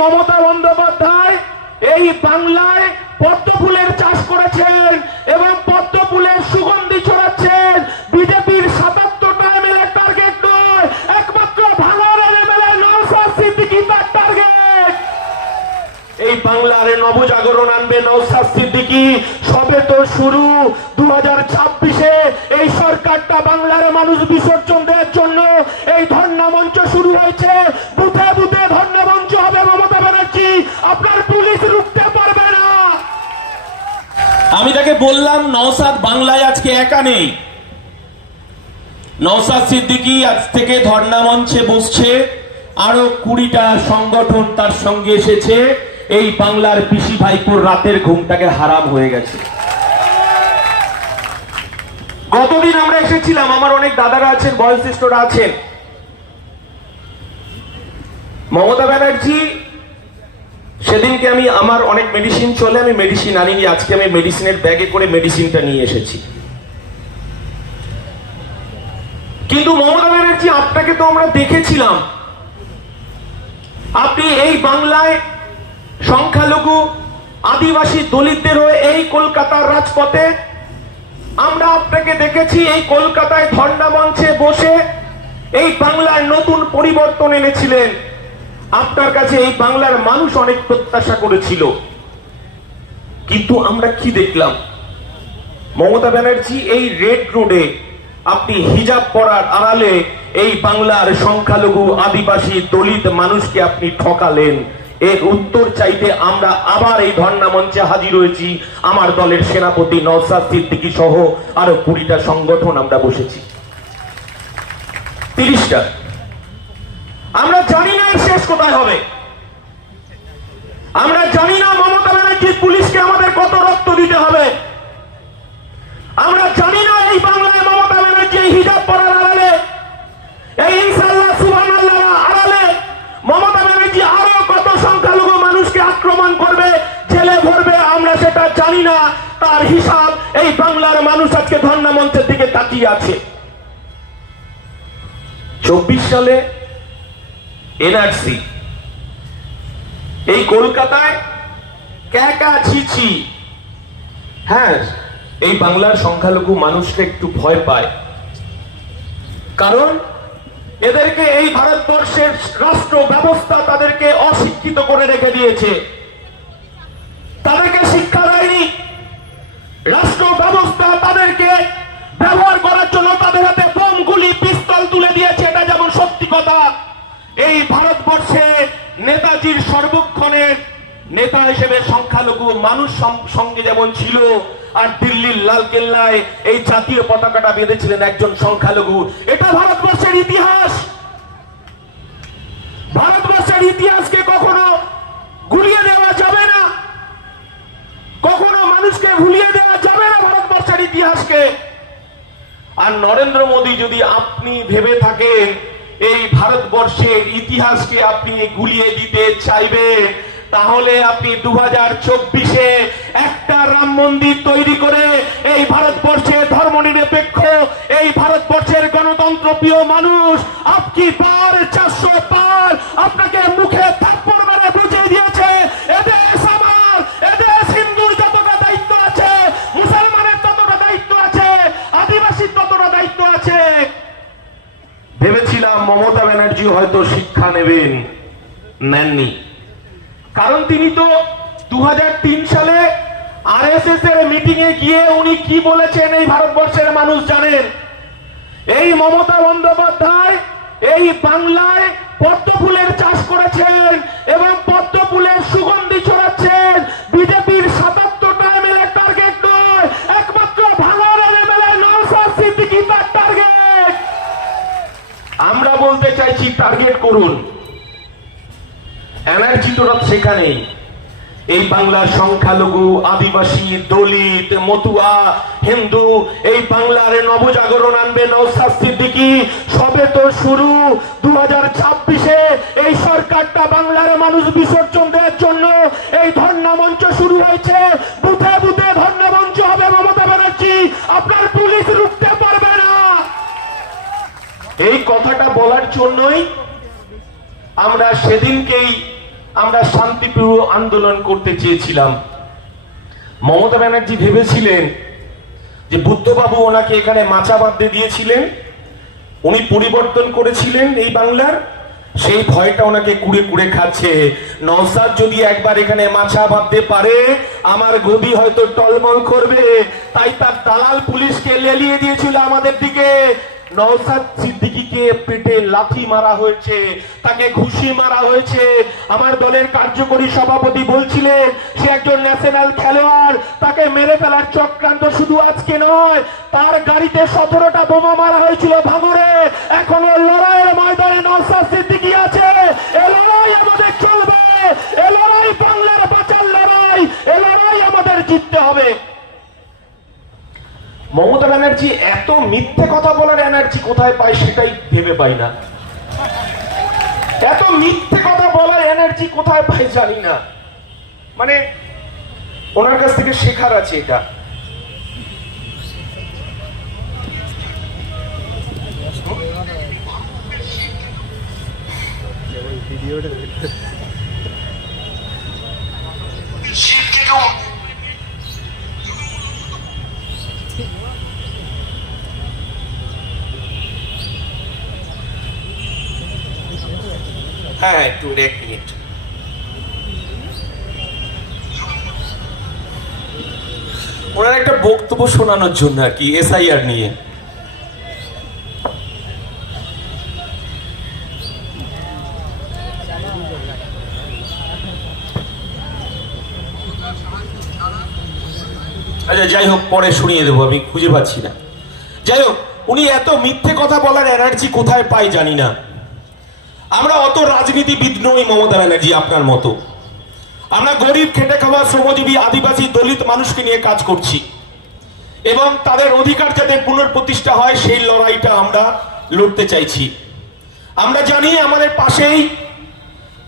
মমতা বন্দ্যোপাধ্যায় এই বাংলায় পদ্ম ফুলের চাষ করেছেন এবং পদ্ম ফুলের সুগন্ধি ছড়াচ্ছেন। বিজেপির এই বাংলার নবজাগরণ আনবে নওশাদ সিদ্দিকী। সবে তো শুরু। দু হাজার ছাব্বিশে এই সরকারটা বাংলার মানুষ বিসর্জন দেওয়ার জন্য এই ধর্ণা মঞ্চ শুরু হয়েছে। বুথে আপনার পুলিশ রুখতে পারবে না। আমি তাকে বললাম, নওসাদ বাংলায় আজকে একা নেই। নওসাদ সিদ্দিকী আজ থেকে ধর্ণা মঞ্চে বসছে, আরও কুড়িটা সংগঠন তার সঙ্গে এসেছে। এই বাংলার পিসি ভাইপুর রাতের ঘুমটাকে হারাম হয়ে গেছে। গতদিন আমরা এসেছিলাম, আমার অনেক দাদারা আছেন, বয়োজ্যেষ্ঠরা আছেন। মমতা ব্যানার্জি সেদিনকে আমি আমার অনেক মেডিসিন চলে, আমি মেডিসিন আনিনি, আজকে আমি মেডিসিনের ব্যাগে করে মেডিসিনটা নিয়ে এসেছি। কিন্তু মমতা ব্যানার্জি, আপনাকে তো আমরা দেখেছিলাম। আপনি এই বাংলায় সংখ্যালঘু আদিবাসী দলিতদের হয়ে এই কলকাতার রাজপথে, আমরা আপনাকে দেখেছি এই কলকাতায় ধর্ণা মঞ্চে বসে এই বাংলার নতুন পরিবর্তন এনেছিলেন। আপনার কাছে এই বাংলার মানুষ অনেক প্রত্যাশা করেছিল। কিন্তু আমরা কি দেখলাম? মমতা ব্যানার্জি এই রেড রোডে আপনি হিজাব পরার আড়ালে এই বাংলার সংখ্যালঘু আদিবাসী দলিত মানুষকে আপনি ঠকালেন। এর উত্তর চাইতে আমরা আবার এই ধর্ণা মঞ্চে হাজির হয়েছি। আমার দলের সেনাপতি নওসাদ সিদ্দিকী সহ আরও কুড়িটা সংগঠন আমরা বসেছি। তিরিশটা আমরা জানি না এর শেষ কোথায় হবে। আমরা জানি না মমতা ব্যানার্জির পুলিশকে আমাদের কত রক্ত দিতে হবে। আমরা জানি না এই বাংলায় মমতা ব্যানার্জি এই হিজাব পরার আড়ালে, এই ইনশাল্লাহ সুবহান আড়ালে মমতা ব্যানার্জি আরও কত সংখ্যালঘু মানুষকে আক্রমণ করবে, জেলে ভরবে, আমরা সেটা জানি না। তার হিসাব এই বাংলার মানুষ আজকে ধর্ণা মঞ্চের দিকে তাকিয়ে আছে। চব্বিশ সালে এনআরসি। এই কলকাতায় ক্যাকা ছিছি হ্যাঁ এই বাংলার সংখ্যালঘু মানুষটা একটু ভয় পায়। কারণ এদেরকে এই ভারতবর্ষের রাষ্ট্র ব্যবস্থা তাদেরকে অশিক্ষিত করে রেখে দিয়েছে। তাদেরকে শিক্ষা দেয়নি। রাষ্ট্র ব্যবস্থা তাদেরকে ব্যবহার করার জন্য নেতাজির সর্বক্ষণের নেতা হিসেবে সংখ্যালঘু মানুষ সঙ্গে যেমন ছিল, আর দিল্লির লাল কেল্লায় এই জাতীয় পতাকাটা বেঁধেছিলেন একজন সংখ্যালঘু। এটা ভারতবর্ষের ইতিহাস! ভারতবর্ষের ইতিহাসকে কখনো গুলিয়ে দেওয়া যাবে না। কখনো মানুষকে ভুলিয়ে দেওয়া যাবে না ভারতবর্ষের ইতিহাসকে। আর নরেন্দ্র মোদী যদি আপনি ভেবে থাকেন এই ভারতবর্ষের ইতিহাসকে আপনি গুলিয়ে দিতে চাইবেন তাহলে আপনি দু হাজার চব্বিশে একটা রাম মন্দির তৈরি করে এই ভারতবর্ষের ধর্মনিরপেক্ষ, এই ভারতবর্ষের গণতন্ত্র প্রিয় মানুষ আপনি পার, চারশো পার, আপনাকে মুখে থাপ্পড় ব্যানার্জি হয়তো শিক্ষা নেবেন, নেননি। কারণ তিনি তো দুহাজার তিন সালে আরএসএস এর মিটিং এ গিয়ে উনি কি বলেছেন এই ভারতবর্ষের মানুষ জানেন? এই মমতা বন্দ্যোপাধ্যায় এই বাংলায় পদ্ম ফুলের চাষ করেছেন এবং পদ্ম ফুলের সুগন্ধি ছড়াচ্ছেন। বিজেপির সাতাত্তরটা এমএলএ টার্গেট নয় একমাত্র ভাঙার এমএলএ নওশাদ সিদ্দিকী তার টার্গেট বলতে চাইছি টার্গেট করুন। এনার্জি তো সেখানেই। এই বাংলার সংখ্যালঘু, আদিবাসী, দলিত, মতুয়া, হিন্দু, এই বাংলার নবজাগরণ আনবে নওশাদ সিদ্দিকী। সবে তো শুরু। দু হাজার ছাব্বিশে এই সরকারটা বাংলার মানুষ বিসর্জন দেওয়ার জন্য এই ধর্ণা মঞ্চ শুরু হয়েছে। বুথে বুথে ধর্ণা মঞ্চ হবে মমতা ব্যানার্জি। আপনার পুলিশ রুখতে এই কথাটা বলার জন্যই আমরা সেদিনকেই আমরা শান্তিপ্রিয় আন্দোলন করতে চেয়েছিলাম। মমতা ব্যানার্জি ভেবেছিলেন যে বুদ্ধবাবু ওনাকে এখানে মাচা বাঁধতে দিয়েছিলেন, উনি পরিবর্তন করেছিলেন এই বাংলার, সেই ভয়টা ওনাকে কুড়ে কুড়ে খাচ্ছে। নওসাদ যদি একবার এখানে মাছা বাঁধতে পারে, আমার গদি হয়তো টলমল করবে। তাই তার দালাল পুলিশকে লেলিয়ে দিয়েছিল আমাদের দিকে। নওসাদ সিদ্দিকীকে পেটে লাথি মারা হয়েছে, তাকে ঘুষি মারা হয়েছে। আমার দলের কার্যকরী সভাপতি বলছিলেন, সে একজন ন্যাশনাল খেলোয়াড়, তাকে মেরে ফেলার চক্রান্ত শুধু আজকে নয়, তার গাড়িতে সতেরোটা বোমা মারা হয়েছিল ভাঙরে। এখনও লড়াইয়ের ময়দানে নওসাদ সিদ্দিকী আছে। এ লড়াই আমাদের চলবে, এ লড়াই বাংলার বাঁচার লড়াই, এ লড়াই আমাদের জিততে হবে। মমতা ব্যানার্জি এত মিথ্যে কথা বলার এনার্জি কোথায় পায় সেটাই ভেবে পাই না। এত মিথ্যে কথা বলার এনার্জি কোথায় পায় জানি না। মানে ওনার কাছ থেকে শেখার আছে এটা। হ্যাঁ একটু এক মিনিট ওনার একটা বক্তব্য শোনানোর জন্য আর কি এসআইআর নিয়ে। আচ্ছা যাই হোক, পরে শুনিয়ে দেবো, আমি খুঁজে পাচ্ছি না। যাই হোক, উনি এত মিথ্যে কথা বলার এনার্জি কোথায় পাই জানি না। আমরা অত রাজনীতিবিদ নই, মমতা ব্যানার্জি, আপনার মতো। আমরা গরিব, খেটে খাওয়া, শ্রমজীবী, আদিবাসী, দলিত মানুষকে নিয়ে কাজ করছি। এবং তাদের অধিকার যাতে পুনর্প্রতিষ্ঠা হয়, সেই লড়াইটা আমরা লড়তে চাইছি। আমরা জানি আমাদের পাশেই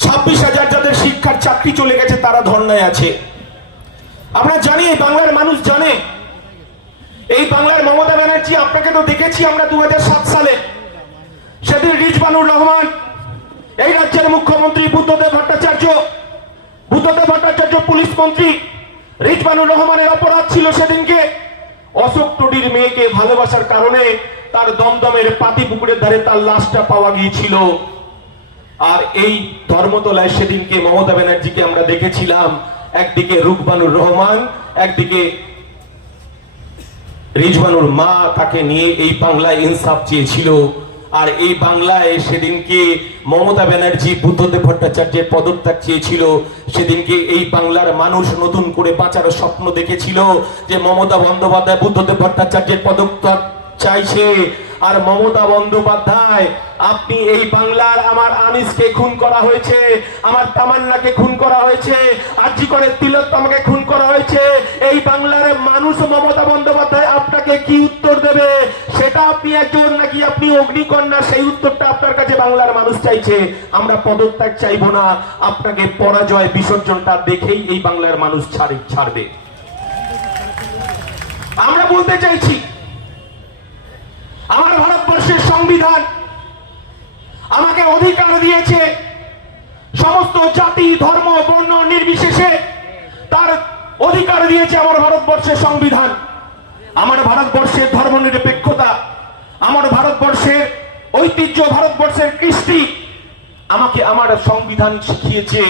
ছাব্বিশ হাজার যাদের শিক্ষার চাকরি চলে গেছে, তারা ধর্নায় আছে। আমরা জানি বাংলার মানুষ জানে। এই বাংলার মমতা ব্যানার্জি, আপনাকে তো দেখেছি আমরা দু হাজার সাত সালে। সেদিন রিজবানুর রহমান এই রাজ্যের মুখ্যমন্ত্রী বুদ্ধদেব ভট্টাচার্য বুদ্ধদেব ভট্টাচার্য পুলিশ মন্ত্রী রিজবানুর রহমানের অপরাধ ছিল সেদিনকে। অশোক টুডির মেয়েকে ভালোবাসার কারণে তার দমদমের পাতি পুকুরের ধারে তার লাশটা পাওয়া গিয়েছিল। আর এই ধর্মতলায় সেদিনকে মমতা ব্যানার্জিকে আমরা দেখেছিলাম। একদিকে রুকবানুর রহমান, একদিকে রিজবানুর মা তাকে নিয়ে এই বাংলায় ইনসাফ চেয়েছিল। আর এই বাংলায় সেদিনকে মমতা ব্যানার্জি বুদ্ধদেব ভট্টাচার্যের পদত্যাগ চেয়েছিল। সেদিনকে এই বাংলার মানুষ নতুন করে বাঁচার স্বপ্ন দেখেছিল যে মমতা বন্দ্যোপাধ্যায় বুদ্ধদেব ভট্টাচার্যের পদত্যাগ চাইছে। আর মমতা বন্দ্যোপাধ্যায়, আপনি এই বাংলার আমার আনিসকে খুন করা হয়েছে, আমার তামান্নাকে খুন করা হয়েছে আর্জি করে তিলোত্তমাকে খুন করা হয়েছে। এই বাংলার মানুষ মমতা বন্দ্যোপাধ্যায়, আপনাকে কি উত্তর দেবে সেটা আপনি একজন নাকি আপনি অগ্নিকন্যা সেই উত্তরটা আপনার কাছে বাংলার মানুষ চাইছে, আমরা পদত্যাগ চাইব না। আপনাকে পরাজয়, বিসর্জনটা দেখেই এই বাংলার মানুষ ছাড়ে ছাড়বে। আমরা বলতে চাইছি, আমার ভারতবর্ষের সংবিধান আমাকে অধিকার দিয়েছে, সমস্ত জাতি, ধর্ম, বর্ণ নির্বিশেষে তার অধিকার দিয়েছে আমার ভারতবর্ষের সংবিধান। আমার ভারতবর্ষের ধর্ম নিরপেক্ষতা আমার ভারতবর্ষের ঐতিহ্য, ভারতবর্ষের কৃষ্টি আমাকে আমার সংবিধান শিখিয়েছে।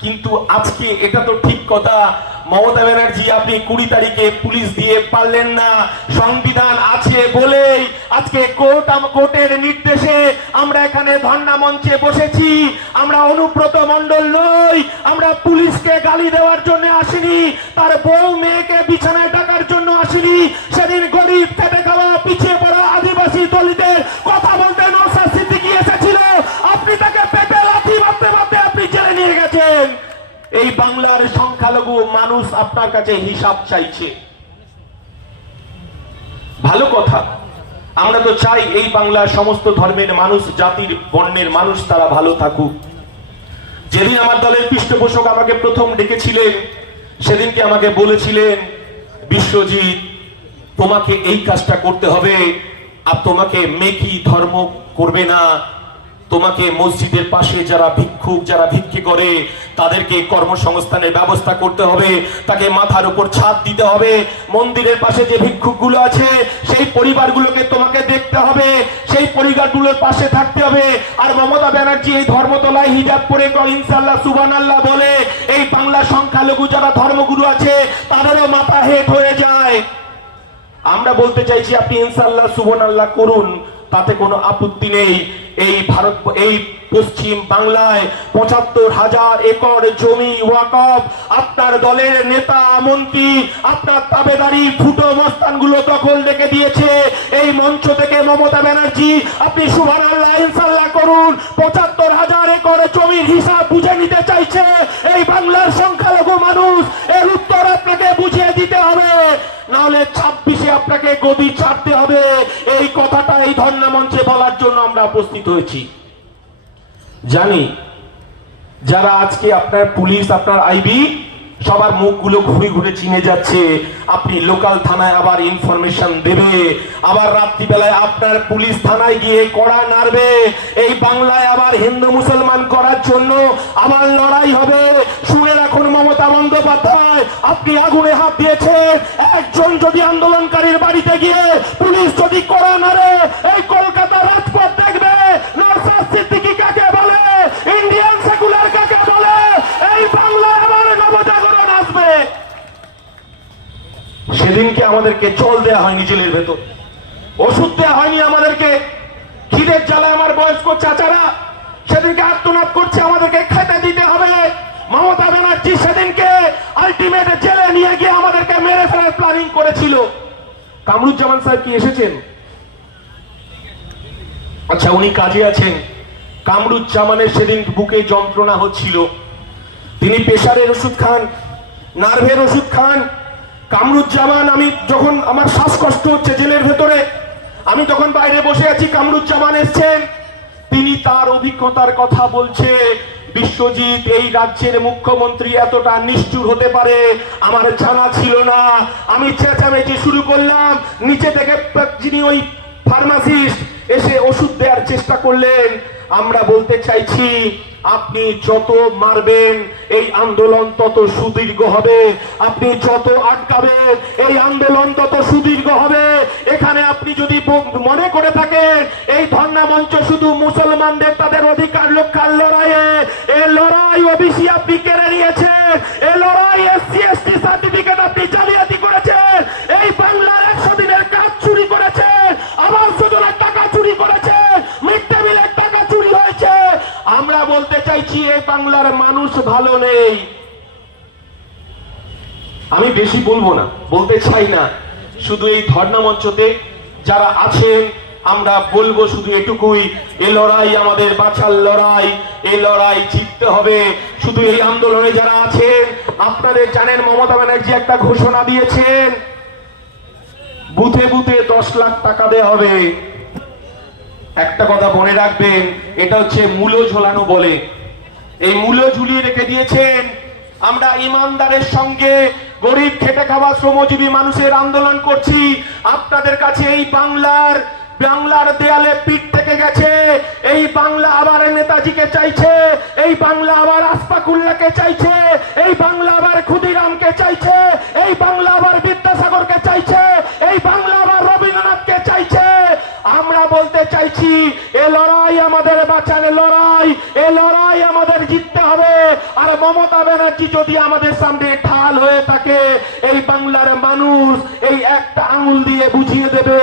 কিন্তু আজকে এটা তো ঠিক কথা। মমতা ব্যানার্জি, আপনি কুড়ি তারিখে পুলিশ দিয়ে পারলেন না। সংবিধান আছে বলেই আজকে কোর্ট কোর্টের নির্দেশে আমরা এখানে ধর্ণা মঞ্চে বসেছি। আমরা অনুব্রত মণ্ডল নই। আমরা পুলিশকে গালি দেওয়ার জন্য আসিনি। তার বউ মেয়েকে বিছানায় ডাকার জন্য আসিনি। সেদিন এই বাংলার সংখ্যালঘু মানুষ আপনার কাছে হিসাব চাইছে। ভালো কথা। আমরা তো চাই এই বাংলার সমস্ত ধর্মের মানুষ, জাতির, বর্ণের মানুষ তারা ভালো থাকুক। যেদিন আমার দলের পৃষ্ঠপোষক আমাকে প্রথম ডেকেছিলেন, সেদিনকে আমাকে বলেছিলেন, বিশ্বজিৎ, তোমাকে এই কাজটা করতে হবে, আর তোমাকে মেকি ধর্ম করবে না। তোমাকে মসজিদের পাশে যারা ভিক্ষুক, যারা ভিক্ষে করে, তাদেরকে কর্মসংস্থানের ব্যবস্থা করতে হবে। তাকে মাথার উপর ছাদ দিতে হবে। মন্দিরের পাশে যে ভিক্ষুকগুলো আছে, সেই পরিবারগুলোকে তোমাকে দেখতে হবে। সেই পরিবারগুলোর পাশে থাকতে হবে। আর মমতা ব্যানার্জি এই ধর্মতলায় হিজাব পরে ইনশাল্লাহ সুবান আল্লাহ বলে, এই বাংলা সংখ্যালঘু যারা ধর্মগুরু আছে, তাদেরও মাথা হেট হয়ে যায়। আমরা বলতে চাইছি, আপনি ইনশাল্লাহ সুবন আল্লাহ করুন, তাতে কোনো আপত্তি নেই। এই ভারত, এই পশ্চিম বাংলায় পঁচাত্তর হাজার একর জমি ওয়াকফ। আপনার দলের নেতা, মন্ত্রী, আপনার তাবেদারি ফুটো মস্তানগুলো দখল রেখে দিয়েছে। এই মঞ্চ থেকে মমতা ব্যানার্জি, আপনি সুবহান আল্লাহ ইনশাল্লাহ করুন। পঁচাত্তর হাজার একর জমির হিসাব বুঝে নিতে চাইছে। এই বাংলার সংখ্যালঘু মানুষ, এর উত্তর আপনাকে বুঝিয়ে দিতে হবে। নাহলে ছাব্বিশে আপনাকে গদি ছাড়তে হবে। উপস্থিত হয়েছি। জানি যারা আজকে আপনার পুলিশ, আপনার আইবি, সবার মুখগুলো ঘুরে ঘুরে চিনে যাচ্ছে। আপনি লোকাল থানায় আবার ইনফরমেশন দেবে। আবার রাত্রিবেলায় আপনার পুলিশ থানায় গিয়ে কড়া নাড়বে। এই বাংলায় আবার হিন্দু মুসলমান করার জন্য আবার লড়াই হবে। শুনে রাখুন মমতা বন্দ্যোপাধ্যায়, আপনি আগুনে হাত দিয়েছেন। একজন যদি আন্দোলনকারীর বাড়িতে গিয়ে পুলিশ যদি কড়া নাড়ে, এই কলকাতা রাজপথ দেখবে নরসাদ সিদ্দিকি কাকে বলে ইন্ডিয়ান সেকুলার কাকে বলে এই বাংলায় আবার নবজাগরণ আসবে সেদিনকে আমাদেরকে জল দেয়া হয়নি জেলের ভেতর। ওষুধ দেয়া হয়নি আমাদেরকে। খিদের জ্বালায় আমার বয়স্ক চাচারা সেদিনকে আত্মনাদ করছে, আমাদেরকে খেতে দিতে হবে। মমতা ব্যানার্জি সেদিনকে আলটিমেট জেলে নিয়ে গিয়ে আমাদেরকে মেরে ফেলার প্ল্যানিং করেছিল। কামরুজ্জামান সাহেব কি এসেছেন? আচ্ছা উনি কাজে আছেন। কামরুজ্জামানের সেদিন বুকে যন্ত্রণা হচ্ছিল। তিনি প্রেশারের ওষুধ খান, নার্ভের ওষুধ খান কামরুজ্জামান, আমি যখন আমার শ্বাসকষ্ট হচ্ছে জেলের ভেতরে, আমি যখন বাইরে বসে আছি, কামরুজ্জামান এসছেন। তিনি তার অভিজ্ঞতার কথা বলছে, বিশ্বজিৎ, এই রাজ্যের মুখ্যমন্ত্রী এতটা নিষ্ঠুর হতে পারে, আমার জানা ছিল না। আমি চেঁচামেচি শুরু করলাম, নিচে থেকে যিনি ওই ফার্মাসিস্ট এসে ওষুধ দেওয়ার চেষ্টা করলেন। আমরা বলতে চাইছি আপনি যত মারবেন, এই আন্দোলন তত সুদীর্ঘ হবে। আপনি যত আটকাবেন, এই আন্দোলন তত সুদীর্ঘ হবে। এখানে আপনি যদি মনে করে থাকেন, এই ধর্ণা মঞ্চ শুধু মুসলমানদের, তাদের অধিকার ভালো নেই। আমি বেশি বলব না, বলতে চাই না। শুধু এই ধর্ণা মঞ্চতে যারা আছেন, আমরা বলব শুধু এটুকুই, এ লড়াই আমাদের বাঁচার লড়াই এই লড়াই জিততে হবে। শুধু এই আন্দোলনে যারা আছেন, আপনাদের জানেন মমতা ব্যানার্জি একটা ঘোষণা দিয়েছেন, বুথে বুথে দশ লাখ টাকা দেওয়া হবে। একটা কথা মনে রাখবেন, এটা হচ্ছে মূলো ঝোলানো বলে। এই মূল্য ঝুলিয়ে রেখে দিয়েছেন। আমরা ইমানদারের সঙ্গে গরিব খেটে খাওয়া শ্রমজীবী মানুষের আন্দোলন করছি। আপনাদের কাছে এই বাংলার বাংলার দেয়ালে পিঠ থেকে গেছে এই বাংলা আবার নেতাজিকে চাইছে এই বাংলা আবার আসফাকুল্লাহকে চাইছে এই বাংলা আবার ক্ষুদিরামকে চাইছে এই বাংলা আবার বিদ্যাসাগরকে চাইছে এই বাংলা আবার রবীন্দ্রনাথকে চাইছে আমরা বলতে চাইছি এ লড়াই আমাদের বাঁচানো লড়াই এ লড়াই আমাদের জিততে হবে আর মমতা ব্যানার্জি যদি আমাদের সামনে ঢাল হয়ে থাকে, এই বাংলার মানুষ এই একটা আঙুল দিয়ে বুঝিয়ে দেবে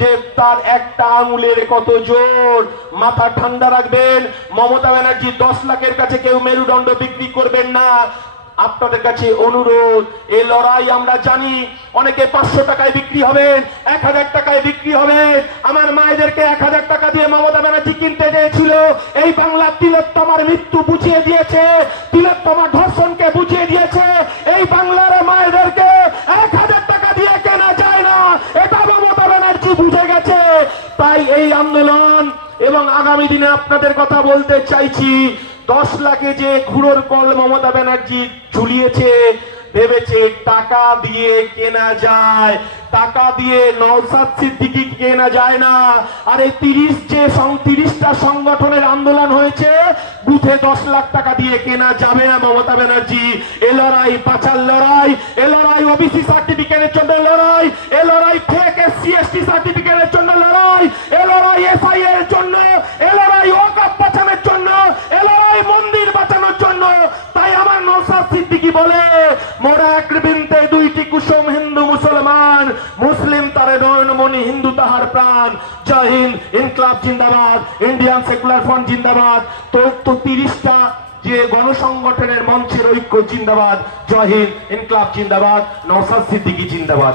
যে তার একটা আঙুলের কত জোর। মাথা ঠান্ডা রাখবেন। মমতা ব্যানার্জি দশ লাখের কাছে কেউ মেরুদণ্ড বিক্রি করবেন না। আপনাদের কাছে অনুরোধ এই লড়াই আমরা জানি অনেকে পাঁচশো টাকায় বিক্রি হবেন, এক হাজার টাকায় বিক্রি হবেন। আমার মায়েদেরকে এক হাজার টাকা দিয়ে মমতা ব্যানার্জি কিনতে চেয়েছিল এই বাংলার তিলোত্তমার মৃত্যু বুঝিয়ে দিয়েছে, তিলোত্তমা ধর্ষণকে বুঝিয়ে দিয়েছে। এই বাংলার মায়েদেরকে এক হাজার টাকা দিয়ে কেনা যায় না, এটা মমতা ব্যানার্জি বুঝে গেছে। তাই এই আন্দোলন এবং আগামী দিনে আপনাদের কথা বলতে চাইছি দশ লাখে যে ঘুরোর কল মমতা ব্যানার্জি ঝুলিয়েছে, ভেবেছে টাকা দিয়ে কেনা যায়, টাকা দিয়ে নওসাদ সিদ্দিকি কেনা যায় না। আর তিরিশ যে তিরিশটা সংগঠনের আন্দোলন হয়েছে, বুথে দশ লাখ টাকা দিয়ে কেনা যাবে না মমতা ব্যানার্জি। এ লড়াই পাচার লড়াই, এ লড়াই ওবিসি সার্টিফিকেটের জন্য লড়াই, এ লড়াই ফেক এসসি এসটি সার্টিফিকেটের জন্য লড়াই, এ লড়াই এসআই এর জন্য এ লড়াই ওয়াকফ বাঁচানোর জন্য এ লড়াই মন্দির বাঁচানোর জন্য তাই আমার নৌসাদ সিদ্দিকি বলে মোরা এক বৃন্তে দুইটি কুসুম হিন্দু মুসলমান মুসলিম তারে নয়নমণি হিন্দু তাহার প্রাণ জয় হিন্দ ইনকলাব জিন্দাবাদ ইন্ডিয়ান সেকুলার ফ্রন্ট জিন্দাবাদ। তো তিরিশটা যে গণসংগঠনের মঞ্চের ঐক্য জিন্দাবাদ। জয় হিন্দ, ইনকলাব জিন্দাবাদ নৌসাদ সিদ্দিকি জিন্দাবাদ।